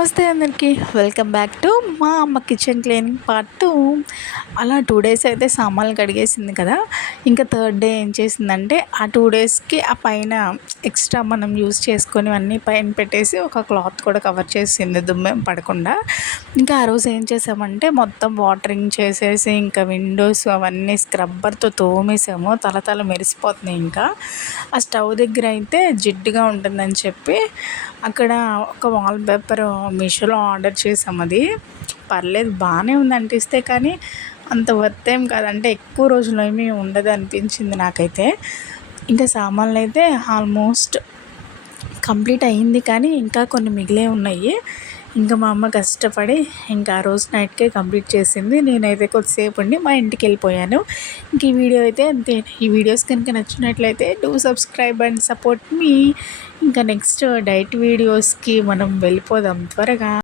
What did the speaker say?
నమస్తే అందరికీ welcome back to మా అమ్మ కిచెన్ క్లీనింగ్ పార్ట్ 2. అలా 2 డేస్ అయితే సామాన్లు కడిగేసింది కదా. ఇంకా థర్డ్ డే ఏం చేసిందంటే ఆ 2 డేస్కి ఆ పైన ఎక్స్ట్రా మనం యూజ్ చేసుకొని అన్నీ పైన పెట్టేసి ఒక క్లాత్ కూడా కవర్ చేసింది దుమ్మెం పడకుండా. ఇంకా ఆ రోజు ఏం చేసామంటే మొత్తం వాటరింగ్ చేసేసి ఇంకా విండోస్ అవన్నీ స్క్రబ్బర్తో తోమేసాము. తల మెరిసిపోతున్నాయి. ఇంకా ఆ స్టవ్ దగ్గర అయితే జిడ్డుగా ఉంటుందని చెప్పి అక్కడ ఒక వాల్ పేపర్ మీషోలో ఆర్డర్ చేసాం. అది పర్లేదు, బాగానే ఉంది అంటిస్తే, కానీ అంత వర్త్ ఏం కాదు. అంటే ఎక్కువ రోజులు ఏమీ ఉండదు అనిపించింది నాకైతే. ఇంకా సామాన్లు అయితే ఆల్మోస్ట్ కంప్లీట్ అయ్యింది, కానీ ఇంకా కొన్ని మిగిలే ఉన్నాయి. ఇంకా మా అమ్మ కష్టపడి ఇంకా ఆ రోజు నైట్కే కంప్లీట్ చేసింది. నేనైతే కొద్దిసేపు ఉండి మా ఇంటికి వెళ్ళిపోయాను. ఇంక ఈ వీడియో అయితే అంతే. ఈ వీడియోస్ కనుక నచ్చినట్లయితే డూ సబ్స్క్రైబ్ అండ్ సపోర్ట్ మీ. ఇంకా నెక్స్ట్ డైట్ వీడియోస్కి మనం వెళ్ళిపోదాం త్వరగా.